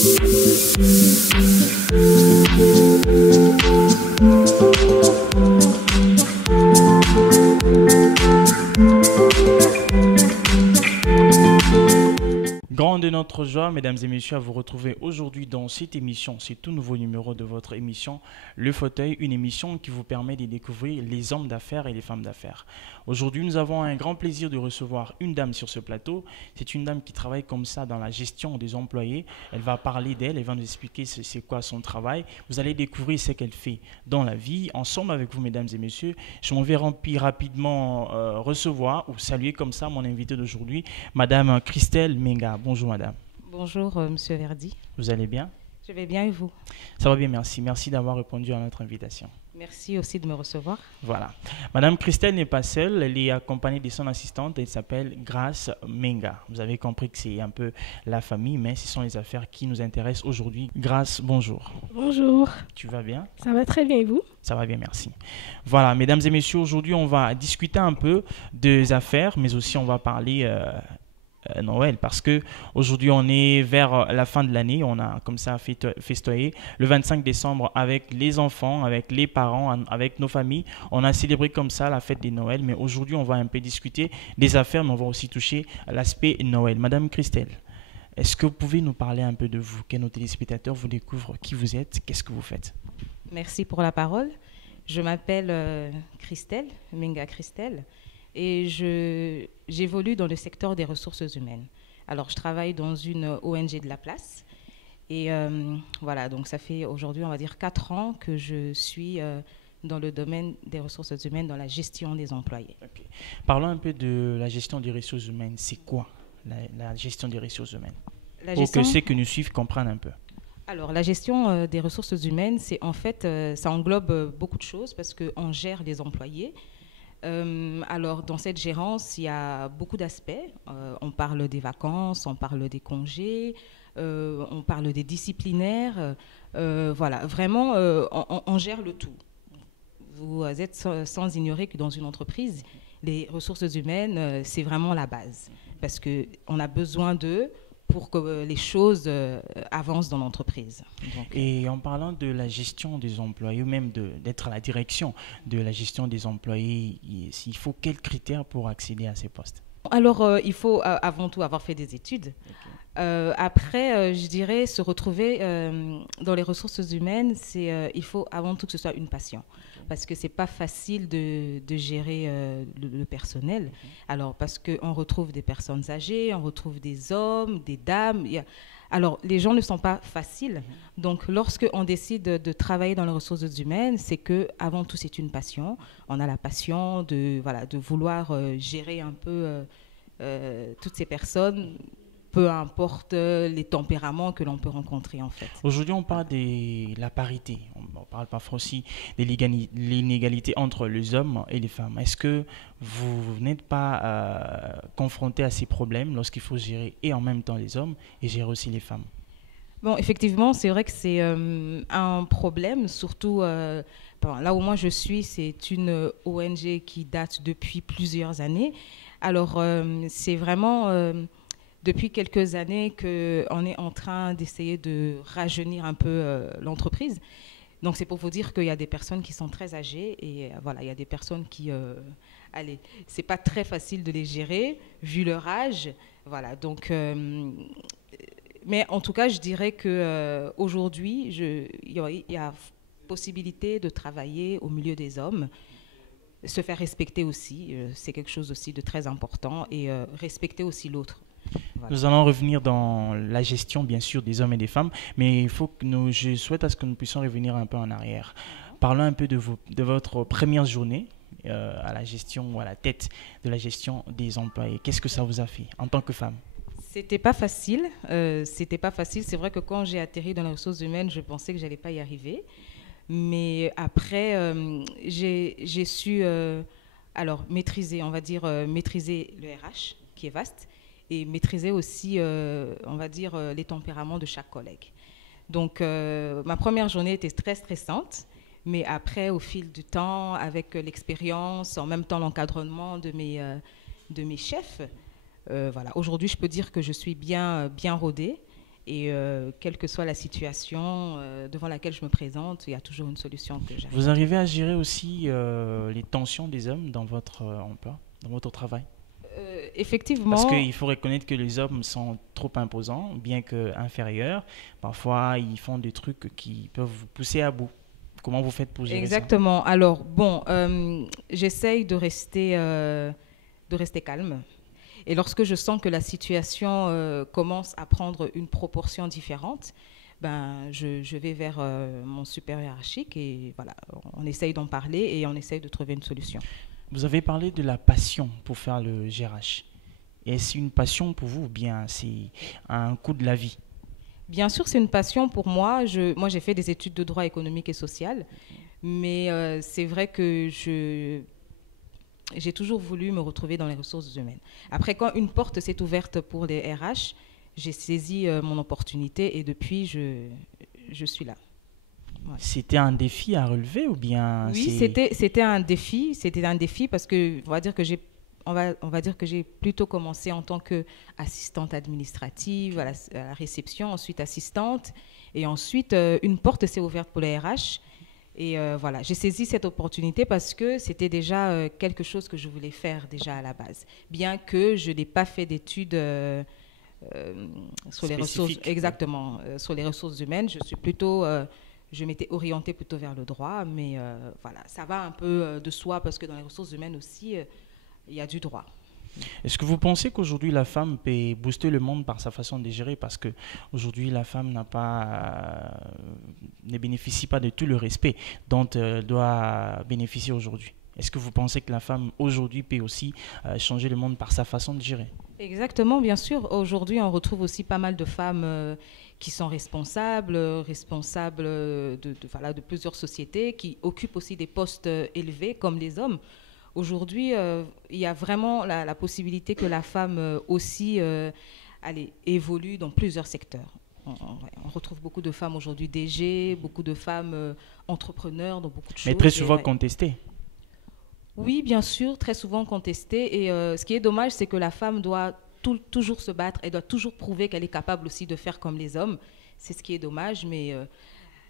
Grande de notre joie, mesdames et messieurs, à vous retrouver aujourd'hui dans cette émission, ce tout nouveau numéro de votre émission Le Fauteuil, une émission qui vous permet de découvrir les hommes d'affaires et les femmes d'affaires. Aujourd'hui, nous avons un grand plaisir de recevoir une dame sur ce plateau. C'est une dame qui travaille comme ça dans la gestion des employés. Elle va parler d'elle, elle va nous expliquer c'est quoi son travail. Vous allez découvrir ce qu'elle fait dans la vie. Ensemble avec vous, mesdames et messieurs, je m'en vais rapidement recevoir ou saluer comme ça mon invité d'aujourd'hui, Madame Christelle Menga. Bonjour madame. Bonjour monsieur Verdi. Vous allez bien? Je vais bien et vous? Ça va bien, merci. Merci d'avoir répondu à notre invitation. Merci aussi de me recevoir. Voilà. Madame Christelle n'est pas seule, elle est accompagnée de son assistante, elle s'appelle Grace Menga. Vous avez compris que c'est un peu la famille, mais ce sont les affaires qui nous intéressent aujourd'hui. Grace, bonjour. Bonjour. Tu vas bien? Ça va très bien et vous? Ça va bien, merci. Voilà, mesdames et messieurs, aujourd'hui on va discuter un peu des affaires, mais aussi on va parler Noël, parce que aujourd'hui on est vers la fin de l'année, on a comme ça festoyé le 25 décembre avec les enfants, avec les parents, avec nos familles. On a célébré comme ça la fête de Noël, mais aujourd'hui on va un peu discuter des affaires, mais on va aussi toucher à l'aspect Noël. Madame Christelle, est-ce que vous pouvez nous parler un peu de vous, que nos téléspectateurs vous découvrent qui vous êtes, qu'est-ce que vous faites? Merci pour la parole. Je m'appelle Christelle, Menga Christelle, et j'évolue dans le secteur des ressources humaines. Alors, je travaille dans une ONG de la place. Et voilà, donc ça fait aujourd'hui, on va dire, 4 ans que je suis dans le domaine des ressources humaines, dans la gestion des employés. Okay. Parlons un peu de la gestion des ressources humaines. C'est quoi la gestion des ressources humaines? Pour que ceux qui nous suivent comprennent un peu. Alors, la gestion des ressources humaines, c'est en fait, ça englobe beaucoup de choses parce qu'on gère les employés. Alors, dans cette gérance, il y a beaucoup d'aspects. On parle des vacances, on parle des congés, on parle des disciplinaires. Voilà, vraiment, on gère le tout. Vous êtes sans ignorer que dans une entreprise, les ressources humaines, c'est vraiment la base. Parce qu'on a besoin d'eux pour que les choses avancent dans l'entreprise. Et en parlant de la gestion des employés, ou même d'être à la direction de la gestion des employés, il faut quels critères pour accéder à ces postes? Alors, il faut avant tout avoir fait des études. Okay. Après, je dirais, se retrouver dans les ressources humaines, il faut avant tout que ce soit une passion. Parce que ce n'est pas facile de gérer le personnel. Alors, parce qu'on retrouve des personnes âgées, on retrouve des hommes, des dames. Alors, les gens ne sont pas faciles. Donc, lorsqu'on décide de travailler dans les ressources humaines, c'est qu'avant tout, c'est une passion. On a la passion de vouloir gérer un peu toutes ces personnes, peu importe les tempéraments que l'on peut rencontrer en fait. Aujourd'hui, on parle de la parité. On parle parfois aussi de l'inégalité entre les hommes et les femmes. Est-ce que vous n'êtes pas confronté à ces problèmes lorsqu'il faut gérer et en même temps les hommes et gérer aussi les femmes? Bon, effectivement, c'est vrai que c'est un problème, surtout là où moi je suis, c'est une ONG qui date depuis plusieurs années. Alors, c'est vraiment... depuis quelques années qu'on est en train d'essayer de rajeunir un peu l'entreprise. Donc, c'est pour vous dire qu'il y a des personnes qui sont très âgées et voilà, il y a des personnes qui... allez, c'est pas très facile de les gérer vu leur âge. Voilà, donc... mais en tout cas, je dirais qu'aujourd'hui, il y a possibilité de travailler au milieu des hommes, se faire respecter aussi, c'est quelque chose aussi de très important, et respecter aussi l'autre. Voilà. Nous allons revenir dans la gestion, bien sûr, des hommes et des femmes, mais je souhaite à ce que nous puissions revenir un peu en arrière. Parlons un peu de votre première journée à la gestion ou à la tête de la gestion des employés. Qu'est-ce que ça vous a fait en tant que femme? C'était pas facile. C'était pas facile. C'est vrai que quand j'ai atterri dans les ressources humaines, je pensais que j'allais pas y arriver. Mais après, j'ai su maîtriser, on va dire, maîtriser le RH, qui est vaste, et maîtriser aussi, on va dire, les tempéraments de chaque collègue. Donc, ma première journée était très stressante, mais après, au fil du temps, avec l'expérience, en même temps l'encadrement de mes chefs, voilà. Aujourd'hui, je peux dire que je suis bien rodée Et quelle que soit la situation devant laquelle je me présente, il y a toujours une solution que j'arrive. Vous arrivez à gérer aussi les tensions des hommes dans votre emploi, dans votre travail? Parce Effectivement, qu'il faut reconnaître que les hommes sont trop imposants, bien qu'inférieurs. Parfois, ils font des trucs qui peuvent vous pousser à bout. Comment vous faites pour gérer ça? exactement. Alors, bon, j'essaye de rester calme. Et lorsque je sens que la situation commence à prendre une proportion différente, ben, je vais vers mon supérieur hiérarchique et voilà, on essaye d'en parler et on essaye de trouver une solution. Vous avez parlé de la passion pour faire le GRH. Est-ce une passion pour vous ou bien c'est un coup de la vie? Bien sûr, c'est une passion pour moi. Moi, j'ai fait des études de droit économique et social, mais c'est vrai que j'ai toujours voulu me retrouver dans les ressources humaines. Après, quand une porte s'est ouverte pour les RH, j'ai saisi mon opportunité et depuis, je suis là. Ouais. C'était un défi à relever ou bien Oui, c'est... c'était un défi. C'était un défi parce que on va dire que j'ai plutôt commencé en tant qu'assistante administrative à la réception, ensuite assistante, et ensuite une porte s'est ouverte pour les RH. Et voilà, j'ai saisi cette opportunité parce que c'était déjà quelque chose que je voulais faire déjà à la base, bien que je n'ai pas fait d'études sur les ressources, spécifique? exactement, sur les ressources humaines. Je m'étais orientée plutôt vers le droit, mais voilà, ça va un peu de soi parce que dans les ressources humaines aussi, il y a du droit. Est-ce que vous pensez qu'aujourd'hui la femme peut booster le monde par sa façon de gérer? Parce que aujourd'hui la femme ne bénéficie pas de tout le respect dont elle doit bénéficier aujourd'hui. Est-ce que vous pensez que la femme aujourd'hui peut aussi changer le monde par sa façon de gérer? Exactement, bien sûr. Aujourd'hui, on retrouve aussi pas mal de femmes qui sont responsables voilà, de plusieurs sociétés, qui occupent aussi des postes élevés comme les hommes. Aujourd'hui, il y a vraiment la possibilité que la femme aussi évolue dans plusieurs secteurs. On retrouve beaucoup de femmes aujourd'hui DG, beaucoup de femmes entrepreneurs dans beaucoup de Mais choses. très souvent contestée. Oui, bien sûr, très souvent contestée. Et ce qui est dommage, c'est que la femme doit toujours se battre, elle doit toujours prouver qu'elle est capable aussi de faire comme les hommes. C'est ce qui est dommage, mais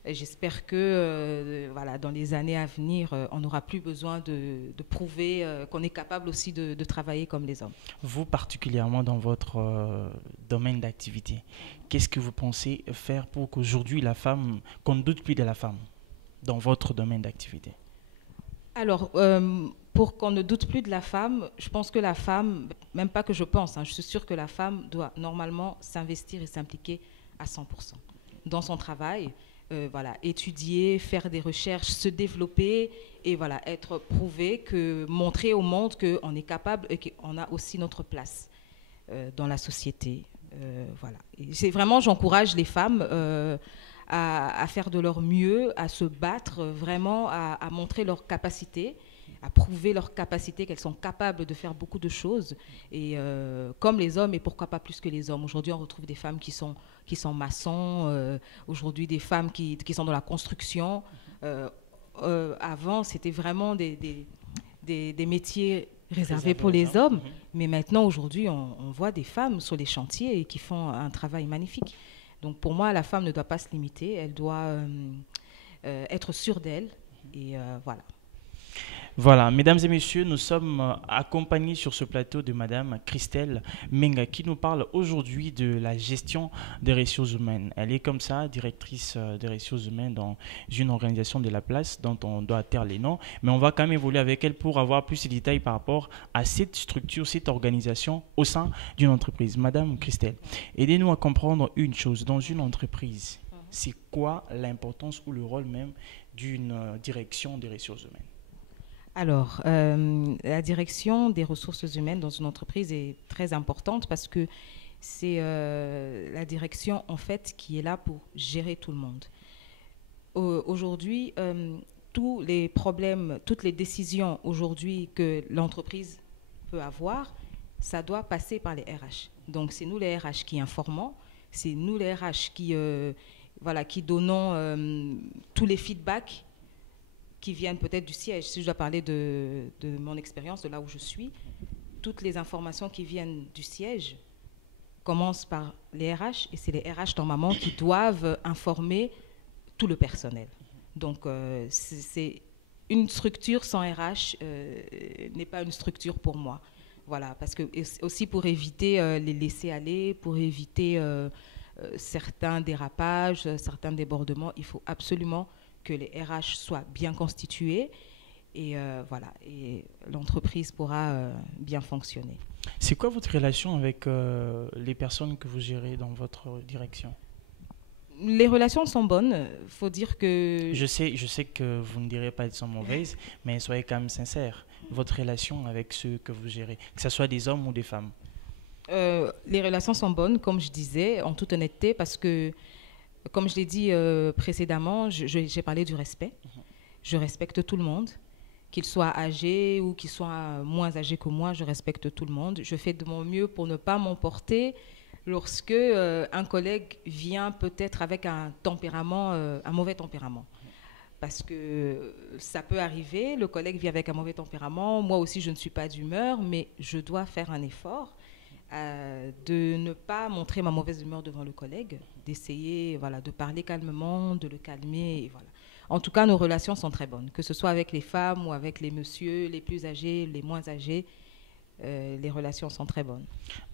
j'espère que voilà, dans les années à venir, on n'aura plus besoin de prouver qu'on est capable aussi de travailler comme les hommes. Vous particulièrement dans votre domaine d'activité, qu'est-ce que vous pensez faire pour qu'aujourd'hui la femme, qu'on ne doute plus de la femme dans votre domaine d'activité? Alors, pour qu'on ne doute plus de la femme, je pense que la femme, même pas que je pense, hein, je suis sûre que la femme doit normalement s'investir et s'impliquer à 100% dans son travail, voilà, étudier, faire des recherches, se développer et voilà, être prouvé, montrer au monde qu'on est capable et qu'on a aussi notre place dans la société. Voilà. Et c'est vraiment, j'encourage les femmes à faire de leur mieux, à se battre, vraiment à montrer leur capacité, à prouver leur capacité, qu'elles sont capables de faire beaucoup de choses, et comme les hommes, et pourquoi pas plus que les hommes. Aujourd'hui, on retrouve des femmes qui sont maçons, aujourd'hui des femmes qui sont dans la construction. Avant, c'était vraiment des métiers réservés pour les hommes, mais maintenant, aujourd'hui, on voit des femmes sur les chantiers qui font un travail magnifique. Donc pour moi, la femme ne doit pas se limiter, elle doit être sûre d'elle. Et voilà. Voilà, mesdames et messieurs, nous sommes accompagnés sur ce plateau de Madame Christelle Menga qui nous parle aujourd'hui de la gestion des ressources humaines. Elle est comme ça, directrice des ressources humaines dans une organisation de la place dont on doit taire les noms, mais on va quand même évoluer avec elle pour avoir plus de détails par rapport à cette structure, cette organisation au sein d'une entreprise. Madame Christelle, aidez-nous à comprendre une chose. Dans une entreprise, c'est quoi l'importance ou le rôle même d'une direction des ressources humaines? Alors, la direction des ressources humaines dans une entreprise est très importante parce que c'est la direction, en fait, qui est là pour gérer tout le monde. Aujourd'hui, tous les problèmes, toutes les décisions aujourd'hui que l'entreprise peut avoir, ça doit passer par les RH. Donc, c'est nous les RH qui informons, c'est nous les RH voilà, qui donnons tous les feedbacks qui viennent peut-être du siège. Si je dois parler de mon expérience, de là où je suis, toutes les informations qui viennent du siège, commence par les RH et c'est les RH normalement qui doivent informer tout le personnel. Donc, c'est une structure sans RH n'est pas une structure pour moi. Voilà, parce que aussi pour éviter les laisser aller, pour éviter certains dérapages, certains débordements, il faut absolument que les RH soient bien constitués et voilà, et l'entreprise pourra bien fonctionner. C'est quoi votre relation avec les personnes que vous gérez dans votre direction? Les relations sont bonnes. Il faut dire que... Je sais que vous ne direz pas qu'elles sont mauvaises, mais soyez quand même sincère. Votre relation avec ceux que vous gérez, que ce soit des hommes ou des femmes. Les relations sont bonnes, comme je disais, en toute honnêteté, parce que, comme je l'ai dit précédemment, j'ai parlé du respect. Je respecte tout le monde, qu'il soit âgé ou qu'il soit moins âgé que moi, je respecte tout le monde. Je fais de mon mieux pour ne pas m'emporter lorsque un collègue vient peut-être avec un tempérament, un mauvais tempérament. Parce que ça peut arriver, le collègue vient avec un mauvais tempérament, moi aussi je ne suis pas d'humeur, mais je dois faire un effort de ne pas montrer ma mauvaise humeur devant le collègue, d'essayer voilà, de parler calmement, de le calmer. Et voilà. En tout cas, nos relations sont très bonnes, que ce soit avec les femmes ou avec les messieurs, les plus âgés, les moins âgés. Les relations sont très bonnes.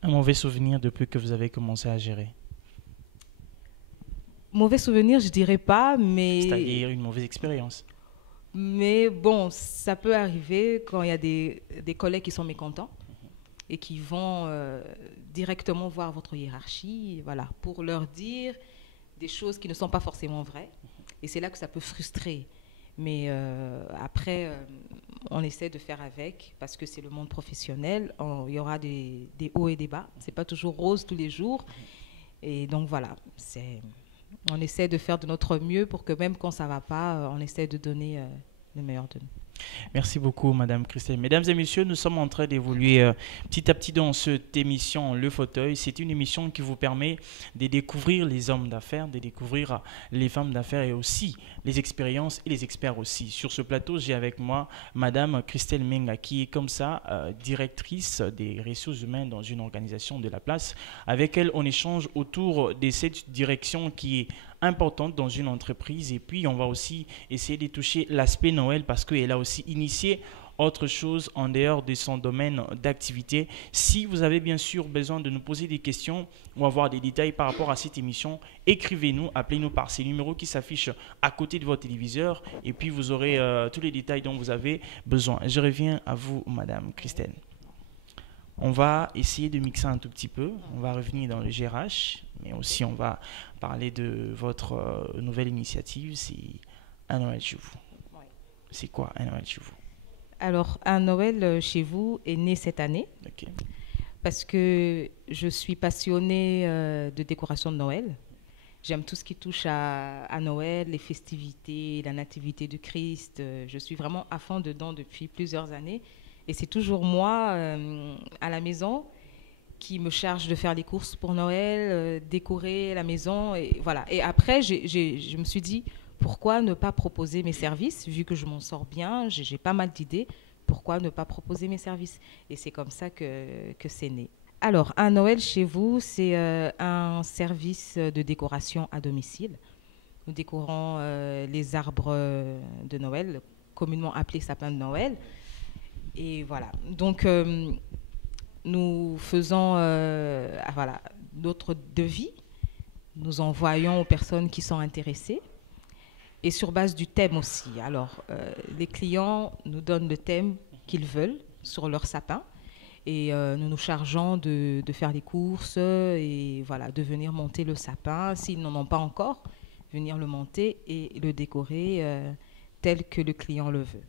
Un mauvais souvenir depuis que vous avez commencé à gérer? Mauvais souvenir, je dirais pas, mais... C'est-à-dire une mauvaise expérience? Mais bon, ça peut arriver quand il y a des collègues qui sont mécontents et qui vont directement voir votre hiérarchie, voilà, pour leur dire des choses qui ne sont pas forcément vraies. Et c'est là que ça peut frustrer. Mais après, on essaie de faire avec parce que c'est le monde professionnel. Il y aura des hauts et des bas. C'est pas toujours rose tous les jours. Et donc voilà, on essaie de faire de notre mieux pour que même quand ça va pas, on essaie de donner le meilleur de nous. Merci beaucoup, Madame Christelle. Mesdames et messieurs, nous sommes en train d'évoluer petit à petit dans cette émission Le Fauteuil. C'est une émission qui vous permet de découvrir les hommes d'affaires, de découvrir les femmes d'affaires et aussi les expériences et les experts aussi. Sur ce plateau, j'ai avec moi Madame Christelle Menga qui est comme ça directrice des ressources humaines dans une organisation de la place. Avec elle, on échange autour de cette direction qui est importante dans une entreprise et puis on va aussi essayer de toucher l'aspect Noël parce qu'elle a aussi initié autre chose en dehors de son domaine d'activité. Si vous avez bien sûr besoin de nous poser des questions ou avoir des détails par rapport à cette émission, écrivez-nous, appelez-nous par ces numéros qui s'affichent à côté de votre téléviseur et puis vous aurez tous les détails dont vous avez besoin. Je reviens à vous, Madame Christelle. On va essayer de mixer un tout petit peu. On va revenir dans le GRH, mais aussi on va parler de votre nouvelle initiative, c'est un Noël chez vous. Oui. C'est quoi un Noël chez vous? Alors, un Noël chez vous est né cette année parce que je suis passionnée de décoration de Noël. J'aime tout ce qui touche à Noël, les festivités, la nativité du Christ. Je suis vraiment à fond dedans depuis plusieurs années. Et c'est toujours moi, à la maison, qui me charge de faire les courses pour Noël, décorer la maison. Et, voilà. Et après, je me suis dit, pourquoi ne pas proposer mes services, vu que je m'en sors bien, j'ai pas mal d'idées, pourquoi ne pas proposer mes services? Et c'est comme ça que c'est né. Alors, un Noël chez vous, c'est un service de décoration à domicile. Nous décorons les arbres de Noël, communément appelés sapins de Noël. Et voilà. Donc, nous faisons voilà, notre devis. Nous envoyons aux personnes qui sont intéressées. Et sur base du thème aussi. Alors, les clients nous donnent le thème qu'ils veulent sur leur sapin. Et nous nous chargeons de faire les courses et voilà, de venir monter le sapin. S'ils n'en ont pas encore, venir le monter et le décorer tel que le client le veut.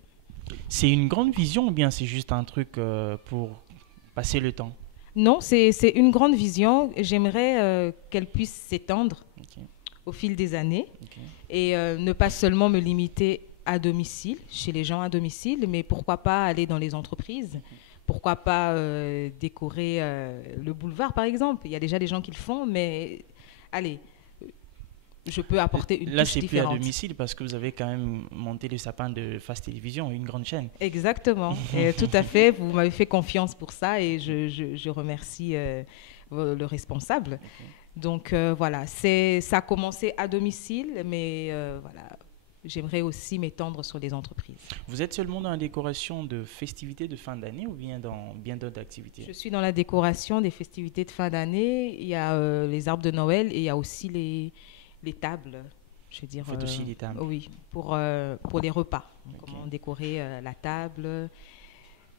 C'est une grande vision ou bien c'est juste un truc pour passer le temps? Non, c'est une grande vision. J'aimerais qu'elle puisse s'étendre au fil des années et ne pas seulement me limiter à domicile, chez les gens à domicile, mais pourquoi pas aller dans les entreprises? Pourquoi pas décorer le boulevard, par exemple? Il y a déjà des gens qui le font, mais allez, je peux apporter une touche différente. Là, c'est plus à domicile parce que vous avez quand même monté le sapin de Fast Télévision, une grande chaîne. Exactement, et tout à fait. Vous m'avez fait confiance pour ça et je remercie le responsable. Donc voilà, ça a commencé à domicile, mais voilà, j'aimerais aussi m'étendre sur les entreprises. Vous êtes seulement dans la décoration de festivités de fin d'année ou bien dans bien d'autres activités? Je suis dans la décoration des festivités de fin d'année. Il y a les arbres de Noël et il y a aussi les tables. Je veux dire, Vous faites aussi les tables? Oui, pour les repas. Okay. Comment décorer la table,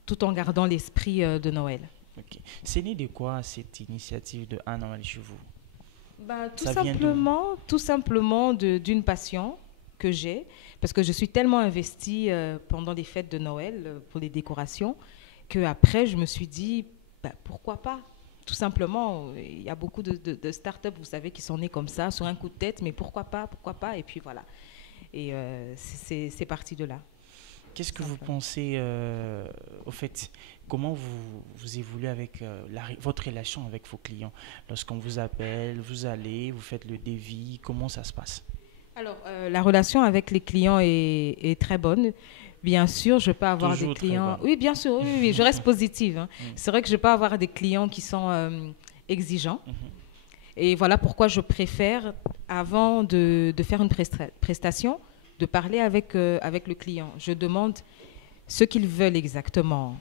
tout en gardant l'esprit de Noël. Okay. C'est né de quoi cette initiative de Un Noël chez vous? Tout simplement d'une passion que j'ai, parce que je suis tellement investie pendant les fêtes de Noël pour les décorations, qu'après je me suis dit, pourquoi pas? Tout simplement, il y a beaucoup de startups, vous savez, qui sont nées comme ça, sur un coup de tête, mais pourquoi pas, et puis voilà. Et c'est parti de là. Qu'est-ce que vous pensez, au fait, comment vous évoluez avec votre relation avec vos clients? Lorsqu'on vous appelle, vous allez, vous faites le devis, comment ça se passe? Alors, la relation avec les clients est très bonne. Bien sûr, je peux avoir toujours des clients... Oui, bien sûr, oui, je reste positive. Hein. C'est vrai que je peux avoir des clients qui sont exigeants. Et voilà pourquoi je préfère, avant de faire une prestation, de parler avec le client. Je demande ce qu'ils veulent exactement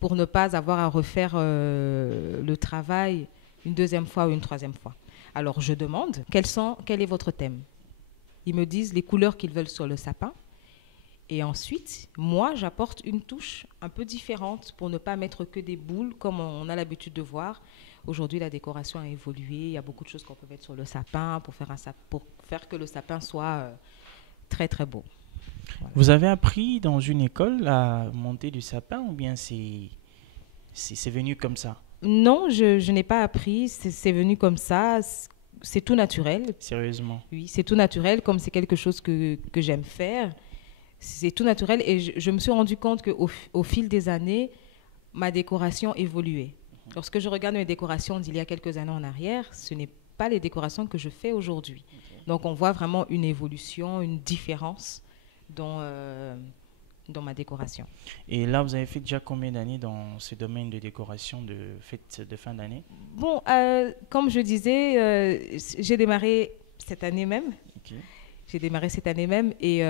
pour ne pas avoir à refaire le travail une deuxième fois ou une troisième fois. Alors, je demande quel est votre thème. Ils me disent les couleurs qu'ils veulent sur le sapin. Et ensuite, moi, j'apporte une touche un peu différente pour ne pas mettre que des boules comme on a l'habitude de voir. Aujourd'hui, la décoration a évolué. Il y a beaucoup de choses qu'on peut mettre sur le sapin pour faire que le sapin soit très, très beau. Voilà. Vous avez appris dans une école à monter du sapin ou bien c'est venu comme ça? Non, je n'ai pas appris. C'est venu comme ça. C'est tout naturel. Sérieusement? Oui, c'est tout naturel, comme c'est quelque chose que j'aime faire. C'est tout naturel et je me suis rendu compte qu'au fil des années, ma décoration évoluait. Lorsque je regarde mes décorations d'il y a quelques années en arrière, ce n'est pas les décorations que je fais aujourd'hui. Donc on voit vraiment une évolution, une différence dans ma décoration. Et là, vous avez fait déjà combien d'années dans ce domaine de décoration de fêtes de fin d'année? Bon, comme je disais, j'ai démarré cette année même. Okay. J'ai démarré cette année même et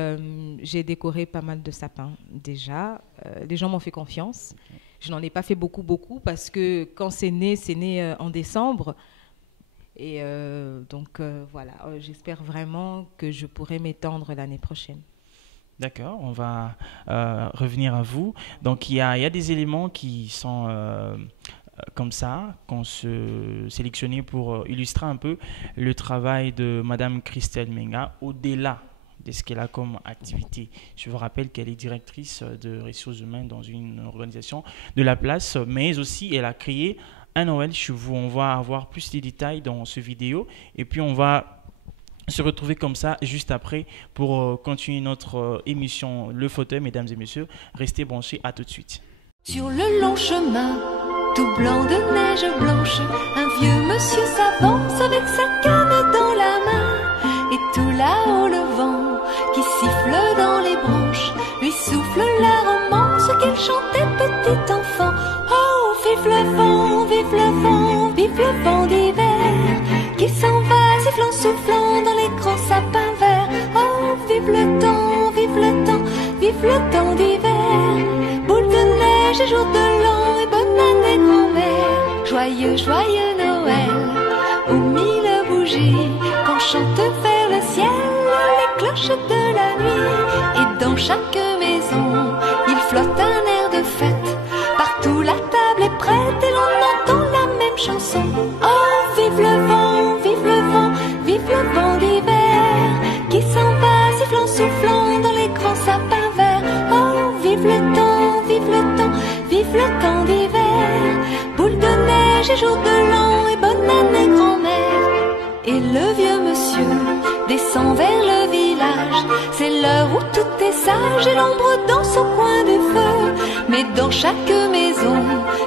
j'ai décoré pas mal de sapins déjà. Les gens m'ont fait confiance. Okay. Je n'en ai pas fait beaucoup parce que quand c'est né en décembre. Et donc voilà, j'espère vraiment que je pourrai m'étendre l'année prochaine. D'accord, on va revenir à vous. Donc il y a des éléments qui sont... comme ça, qu'on se sélectionnait pour illustrer un peu le travail de Madame Christelle Menga au-delà de ce qu'elle a comme activité. Je vous rappelle qu'elle est directrice de ressources humaines dans une organisation de la place, mais aussi elle a créé Un Noël chez vous. On va avoir plus de détails dans ce vidéo et puis on va se retrouver comme ça juste après pour continuer notre émission Le Fauteuil. Mesdames et messieurs, restez branchés, à tout de suite. Sur le long chemin tout blanc de neige blanche, un vieux monsieur s'avance avec sa canne dans la main. Et tout là-haut le vent qui siffle dans les branches lui souffle la romance qu'il chantait petit enfant. Oh, vive le vent, vive le vent, vive le vent d'hiver qui s'en va sifflant, soufflant dans les grands sapins verts. Oh, vive le temps, vive le temps, vive le temps d'hiver. Boule de neige et jour de l'an et bonne année grand-mère. Joyeux, joyeux Noël, aux mille bougies, qu'on chante vers le ciel les cloches de la nuit. Et dans chaque maison, il flotte un air de fête. Partout la table est prête et l'on entend la même chanson. Oh, vive le vent, vive le vent, vive le vent d'hiver qui s'en va sifflant, soufflant dans les grands sapins verts. Oh, vive le temps, vive le temps, vive le temps d'hiver. Boule de neige et jour de l'an et bonne année grand-mère. Et le vieux monsieur descend vers le village. C'est l'heure où tout est sage et l'ombre danse au coin du feu. Mais dans chaque maison,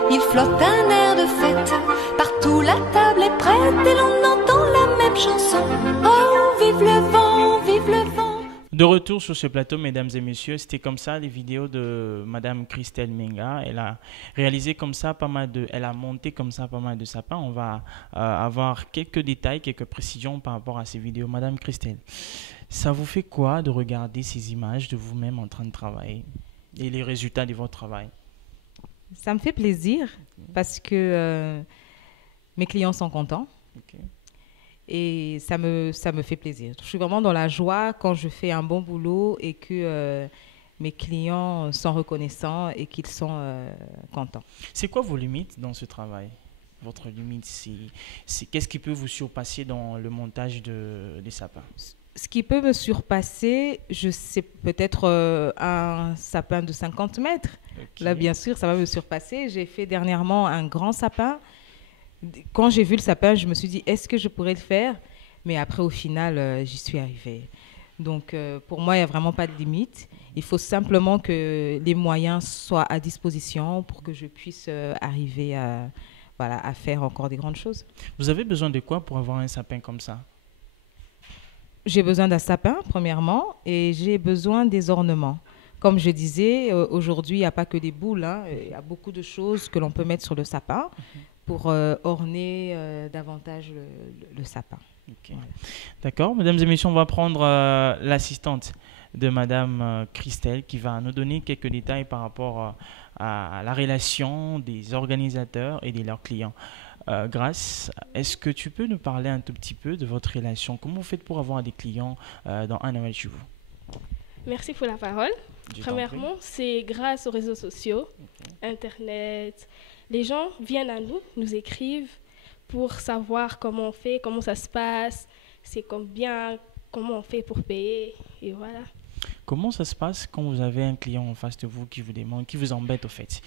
il flotte un air de fête. Partout la table est prête et l'on entend la même chanson. Oh, vive le vent, vive le vent. De retour sur ce plateau, mesdames et messieurs, c'était comme ça les vidéos de Madame Christelle Menga. Elle a réalisé comme ça elle a monté comme ça pas mal de sapins. On va avoir quelques détails, quelques précisions par rapport à ces vidéos. Madame Christelle, ça vous fait quoi de regarder ces images de vous-même en train de travailler et les résultats de votre travail? Ça me fait plaisir parce que mes clients sont contents. Ok. Et ça me fait plaisir. Je suis vraiment dans la joie quand je fais un bon boulot et que mes clients sont reconnaissants et qu'ils sont contents. C'est quoi vos limites dans ce travail? Votre limite, qu'est-ce qui peut vous surpasser dans le montage des sapins? Ce qui peut me surpasser, je sais peut-être un sapin de 50 mètres. Ok. Là, bien sûr, ça va me surpasser. J'ai fait dernièrement un grand sapin. Quand j'ai vu le sapin, je me suis dit, est-ce que je pourrais le faire? Mais après, au final, j'y suis arrivée. Donc, pour moi, il n'y a vraiment pas de limite. Il faut simplement que les moyens soient à disposition pour que je puisse arriver à faire encore des grandes choses. Vous avez besoin de quoi pour avoir un sapin comme ça? J'ai besoin d'un sapin, premièrement, et j'ai besoin des ornements. Comme je disais, aujourd'hui, il n'y a pas que des boules. Il y a beaucoup de choses que l'on peut mettre sur le sapin pour orner davantage le sapin. Ok. Voilà. D'accord. Mesdames et messieurs, on va prendre l'assistante de Madame Christelle qui va nous donner quelques détails par rapport à la relation des organisateurs et de leurs clients. Grace, est-ce que tu peux nous parler un tout petit peu de votre relation? Comment vous faites pour avoir des clients dans un Noël chez vous? Merci pour la parole. Je t'en Premièrement, c'est grâce aux réseaux sociaux, Internet. Les gens viennent à nous, nous écrivent pour savoir comment on fait, comment ça se passe, c'est combien, comment on fait pour payer, et voilà. Comment ça se passe quand vous avez un client en face de vous qui vous demande, qui vous embête au fait,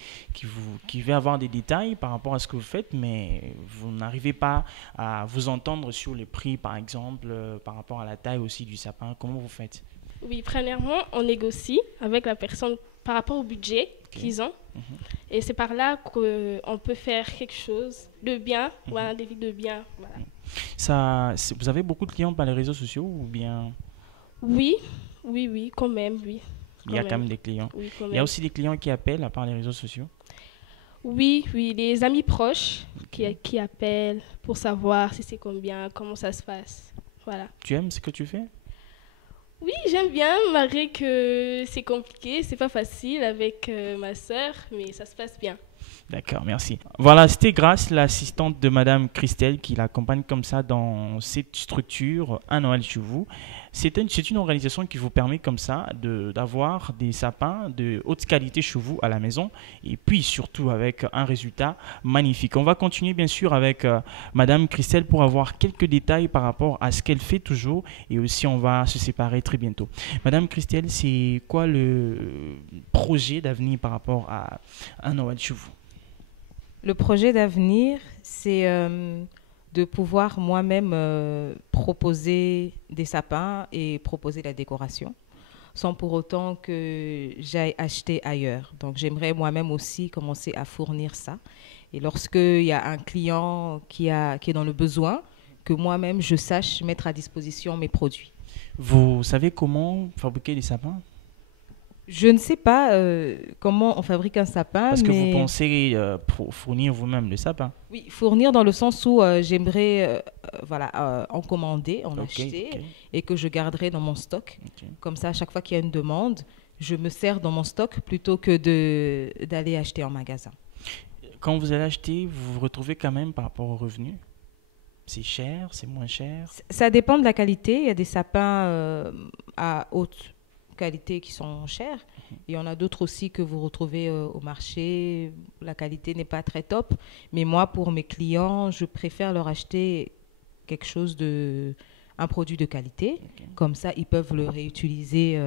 qui veut avoir des détails par rapport à ce que vous faites, mais vous n'arrivez pas à vous entendre sur les prix, par exemple, par rapport à la taille aussi du sapin? Comment vous faites? Oui, premièrement, on négocie avec la personne par rapport au budget qu'ils ont. Et c'est par là qu'on peut faire quelque chose de bien, ou un devis de bien. Voilà. Vous avez beaucoup de clients par les réseaux sociaux ou bien Oui, quand même, oui. il y a quand même des clients? Oui, quand Il y a même. aussi des clients qui appellent à part les réseaux sociaux? Oui, les amis proches qui appellent pour savoir si c'est combien, comment ça se passe. Voilà. Tu aimes ce que tu fais? Oui, j'aime bien, malgré que c'est compliqué, c'est pas facile avec ma sœur, mais ça se passe bien. D'accord, merci. Voilà, c'était Grace, l'assistante de Madame Christelle, qui l'accompagne comme ça dans cette structure Un Noël chez vous. C'est une organisation qui vous permet comme ça d'avoir des sapins de haute qualité chez vous à la maison et puis surtout avec un résultat magnifique. On va continuer bien sûr avec Madame Christelle pour avoir quelques détails par rapport à ce qu'elle fait toujours et aussi on va se séparer très bientôt. Madame Christelle, c'est quoi le projet d'avenir par rapport à Un Noël chez vous? Le projet d'avenir, c'est de pouvoir moi-même proposer des sapins et proposer la décoration, sans pour autant que j'aille acheter ailleurs. Donc, j'aimerais moi-même aussi commencer à fournir ça. Et lorsqu'il y a un client qui est dans le besoin, que moi-même, je sache mettre à disposition mes produits. Vous savez comment fabriquer des sapins? Je ne sais pas comment on fabrique un sapin. Parce que mais vous pensez fournir vous-même le sapin. Oui, fournir dans le sens où j'aimerais en commander, en acheter, et que je garderai dans mon stock. Comme ça, à chaque fois qu'il y a une demande, je me sers dans mon stock plutôt que d'aller acheter en magasin. Quand vous allez acheter, vous vous retrouvez quand même par rapport aux revenus? C'est cher, c'est moins cher? Ça dépend de la qualité. Il y a des sapins à haute qualité qui sont chers. Il y en a d'autres aussi que vous retrouvez au marché. La qualité n'est pas très top. Mais moi, pour mes clients, je préfère leur acheter un produit de qualité. Comme ça, ils peuvent le réutiliser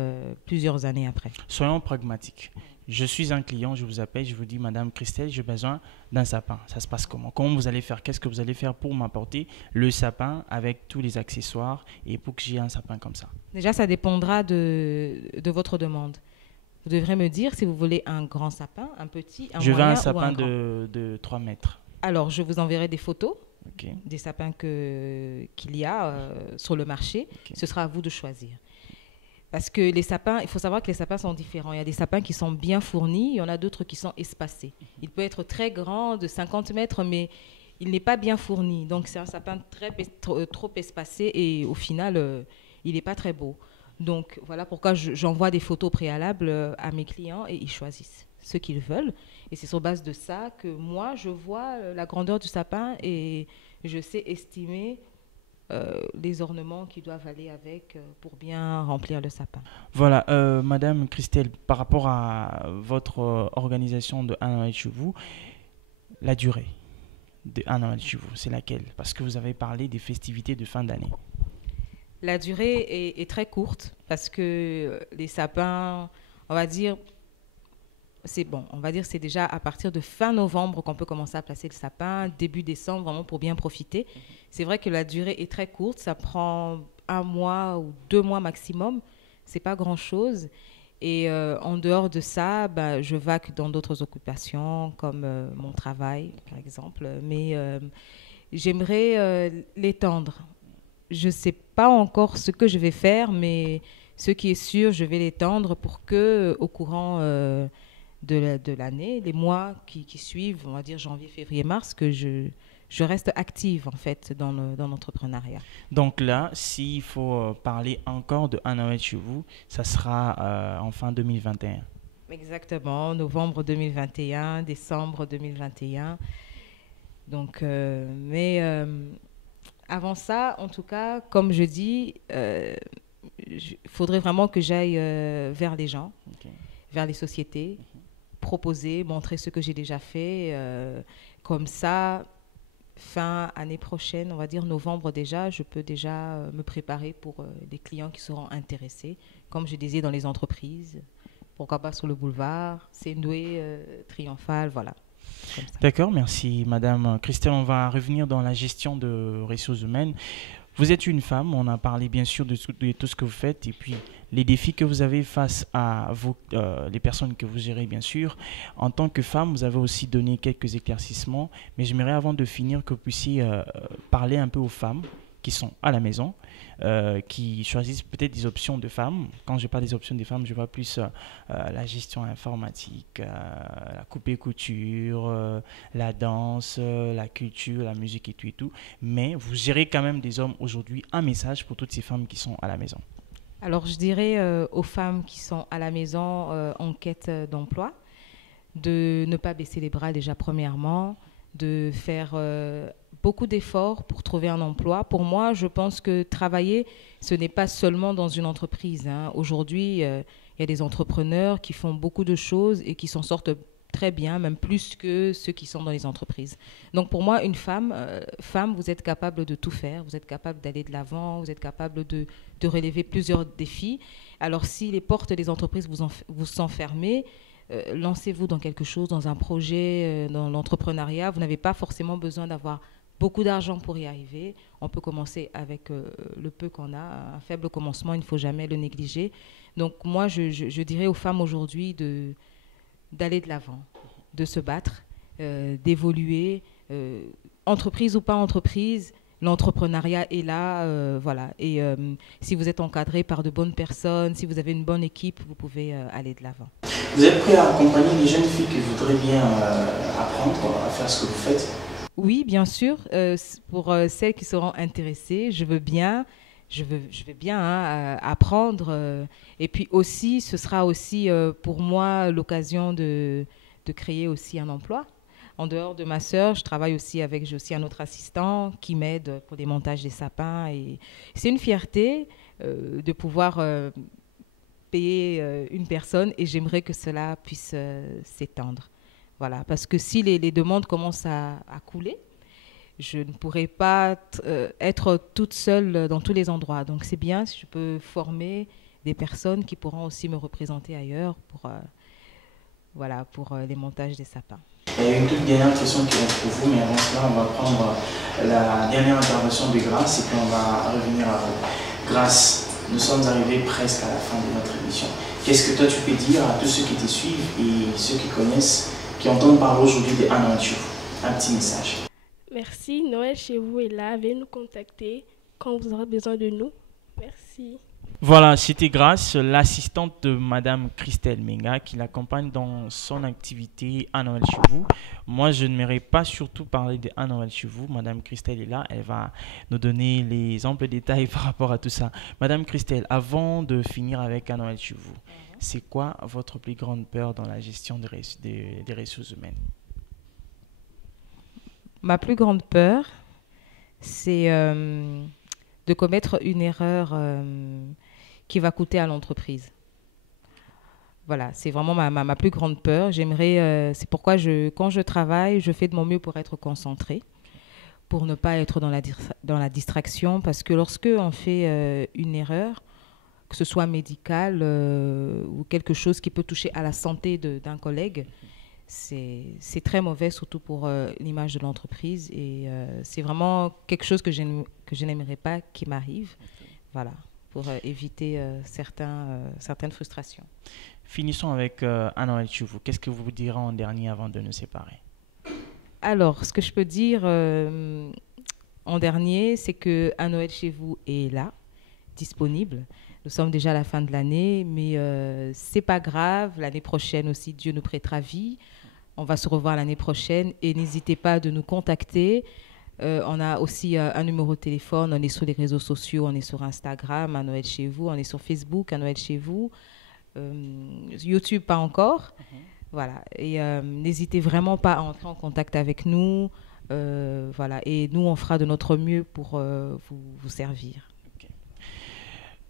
plusieurs années après. Soyons pragmatiques. Je suis un client, je vous appelle, je vous dis, Madame Christelle, j'ai besoin d'un sapin. Ça se passe comment? Comment vous allez faire? Qu'est-ce que vous allez faire pour m'apporter le sapin avec tous les accessoires et pour que j'ai un sapin comme ça? Déjà, ça dépendra de votre demande. Vous devrez me dire si vous voulez un grand sapin, un petit, un moyen ou un grand. Je veux un sapin de 3 mètres. Alors, je vous enverrai des photos des sapins qu'il y a sur le marché. Ce sera à vous de choisir. Parce que les sapins, il faut savoir que les sapins sont différents. Il y a des sapins qui sont bien fournis, il y en a d'autres qui sont espacés. Il peut être très grand, de 50 mètres, mais il n'est pas bien fourni. Donc c'est un sapin trop espacé et au final, il n'est pas très beau. Donc voilà pourquoi j'envoie des photos préalables à mes clients et ils choisissent ce qu'ils veulent. Et c'est sur base de ça que moi, je vois la grandeur du sapin et je sais estimer les ornements qui doivent aller avec pour bien remplir le sapin. Voilà, Madame Christelle, par rapport à votre organisation de Un Noël chez vous, la durée de Un Noël chez vous, c'est laquelle? Parce que vous avez parlé des festivités de fin d'année. La durée est très courte parce que les sapins, on va dire, c'est déjà à partir de fin novembre qu'on peut commencer à placer le sapin, début décembre, vraiment pour bien profiter. C'est vrai que la durée est très courte, ça prend 1 mois ou 2 mois maximum, c'est pas grand-chose. Et en dehors de ça, je vaque dans d'autres occupations comme mon travail, par exemple. Mais j'aimerais l'étendre. Je ne sais pas encore ce que je vais faire, mais ce qui est sûr, je vais l'étendre pour que, au courant de l'année, les mois qui suivent, on va dire janvier, février, mars, que je reste active en fait dans l'entrepreneuriat. Donc là, s'il faut parler encore de Un Noël chez vous, ça sera en fin 2021. Exactement, novembre 2021, décembre 2021. Donc, avant ça, en tout cas, comme je dis, il faudrait vraiment que j'aille vers les gens, vers les sociétés, proposer, montrer ce que j'ai déjà fait. Comme ça, fin année prochaine, on va dire novembre déjà, je peux déjà me préparer pour des clients qui seront intéressés, comme je disais dans les entreprises, pourquoi pas sur le boulevard, Sendoué, Triomphal, voilà. D'accord, merci Madame Christelle. On va revenir dans la gestion de ressources humaines. Vous êtes une femme, on a parlé bien sûr de tout ce que vous faites et puis les défis que vous avez face à les personnes que vous gérez bien sûr. En tant que femme, vous avez aussi donné quelques éclaircissements, mais j'aimerais avant de finir que vous puissiez parler un peu aux femmes qui sont à la maison, qui choisissent peut-être des options de femmes. Quand je parle des options des femmes, je vois plus la gestion informatique, la coupe et couture, la danse, la culture, la musique et tout et tout. Mais vous gérez quand même des hommes aujourd'hui. Un message pour toutes ces femmes qui sont à la maison. Alors, je dirais aux femmes qui sont à la maison en quête d'emploi, de ne pas baisser les bras déjà premièrement, de faire beaucoup d'efforts pour trouver un emploi. Pour moi, je pense que travailler, ce n'est pas seulement dans une entreprise, hein. Aujourd'hui, il y a des entrepreneurs qui font beaucoup de choses et qui s'en sortent très bien, même plus que ceux qui sont dans les entreprises. Donc pour moi, une femme, vous êtes capable de tout faire, vous êtes capable d'aller de l'avant, vous êtes capable de relever plusieurs défis. Alors si les portes des entreprises vous sont fermées, lancez-vous dans quelque chose, dans un projet, dans l'entrepreneuriat. Vous n'avez pas forcément besoin d'avoir beaucoup d'argent pour y arriver. On peut commencer avec le peu qu'on a. Un faible commencement, il ne faut jamais le négliger. Donc moi, je dirais aux femmes aujourd'hui d'aller de l'avant, de se battre, d'évoluer, entreprise ou pas entreprise, l'entrepreneuriat est là, voilà. Et si vous êtes encadré par de bonnes personnes, si vous avez une bonne équipe, vous pouvez aller de l'avant. Vous êtes prêt à accompagner les jeunes filles qui voudraient bien apprendre à faire ce que vous faites? Oui, bien sûr. Pour celles qui seront intéressées, je vais bien apprendre. Et puis aussi, ce sera aussi pour moi l'occasion de créer aussi un emploi. En dehors de ma sœur, j'ai aussi un autre assistant qui m'aide pour les montages des sapins. Et c'est une fierté de pouvoir payer une personne et j'aimerais que cela puisse s'étendre. Voilà, parce que si les demandes commencent à couler, je ne pourrai pas être toute seule dans tous les endroits. Donc c'est bien si je peux former des personnes qui pourront aussi me représenter ailleurs pour les montages des sapins. Il y a une toute dernière question qui est pour vous, mais avant cela, on va prendre la dernière intervention de Grâce et puis on va revenir à vous. Grâce, nous sommes arrivés presque à la fin de notre émission. Qu'est-ce que toi tu peux dire à tous ceux qui te suivent et ceux qui connaissent, qui entendent parler aujourd'hui de Un Noël chez vous? Un petit message. Merci, Noël chez vous est là. Veuillez nous contacter quand vous aurez besoin de nous. Merci. Voilà, c'était Grâce, l'assistante de Madame Christelle Menga, qui l'accompagne dans son activité à Noël chez vous. Moi, je n'aimerais pas surtout parler de à Noël chez vous. Madame Christelle est là, elle va nous donner les amples détails par rapport à tout ça. Madame Christelle, avant de finir avec à Noël chez vous, c'est quoi votre plus grande peur dans la gestion des ressources humaines? Ma plus grande peur, c'est de commettre une erreur qui va coûter à l'entreprise. Voilà, c'est vraiment ma plus grande peur. C'est pourquoi quand je travaille, je fais de mon mieux pour être concentrée, pour ne pas être dans la distraction, parce que lorsque on fait une erreur, que ce soit médicale ou quelque chose qui peut toucher à la santé d'un collègue, c'est très mauvais, surtout pour l'image de l'entreprise. Et c'est vraiment quelque chose que je n'aimerais pas qu'il m'arrive. Voilà, pour éviter certaines frustrations. Finissons avec à Noël chez vous. Qu'est-ce que vous direz en dernier avant de nous séparer? Alors, ce que je peux dire en dernier, c'est que à Noël chez vous est là, disponible. Nous sommes déjà à la fin de l'année, mais c'est pas grave. L'année prochaine aussi, Dieu nous prêtera vie. On va se revoir l'année prochaine et n'hésitez pas de nous contacter. On a aussi un numéro de téléphone. On est sur les réseaux sociaux, on est sur Instagram, à Noël chez vous. On est sur Facebook, à Noël chez vous. YouTube, pas encore. Voilà. Et n'hésitez vraiment pas à entrer en contact avec nous. Voilà. Et nous, on fera de notre mieux pour vous servir.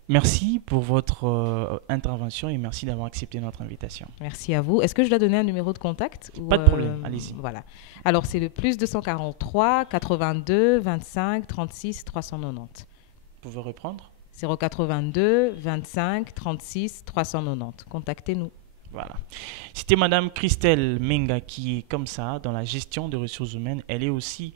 Merci pour votre intervention et merci d'avoir accepté notre invitation. Merci à vous. Est-ce que je dois donner un numéro de contact Pas de problème, allez-y. Voilà. Alors, c'est le plus 243 82 25 36 390. Vous pouvez reprendre? 082 25 36 390. Contactez-nous. Voilà. C'était Madame Christelle Menga qui est comme ça dans la gestion des ressources humaines. Elle est aussi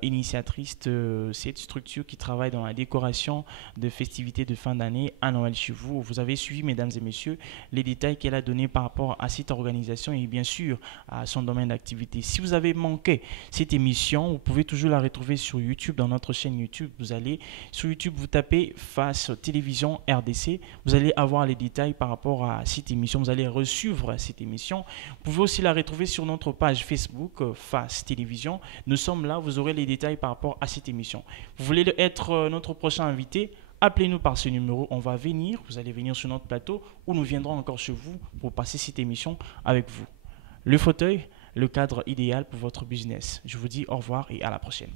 initiatrice de cette structure qui travaille dans la décoration de festivités de fin d'année à Noël chez vous. Vous avez suivi, mesdames et messieurs, les détails qu'elle a donnés par rapport à cette organisation et bien sûr à son domaine d'activité. Si vous avez manqué cette émission, vous pouvez toujours la retrouver sur YouTube, dans notre chaîne YouTube. Vous allez sur YouTube, vous tapez Face Télévision RDC. Vous allez avoir les détails par rapport à cette émission. Vous allez suivre cette émission. Vous pouvez aussi la retrouver sur notre page Facebook Face Télévision. Nous sommes là, vous aurez les détails par rapport à cette émission. Vous voulez être notre prochain invité? Appelez-nous par ce numéro, on va venir, vous allez venir sur notre plateau ou nous viendrons encore chez vous pour passer cette émission avec vous. Le fauteuil, le cadre idéal pour votre business. Je vous dis au revoir et à la prochaine.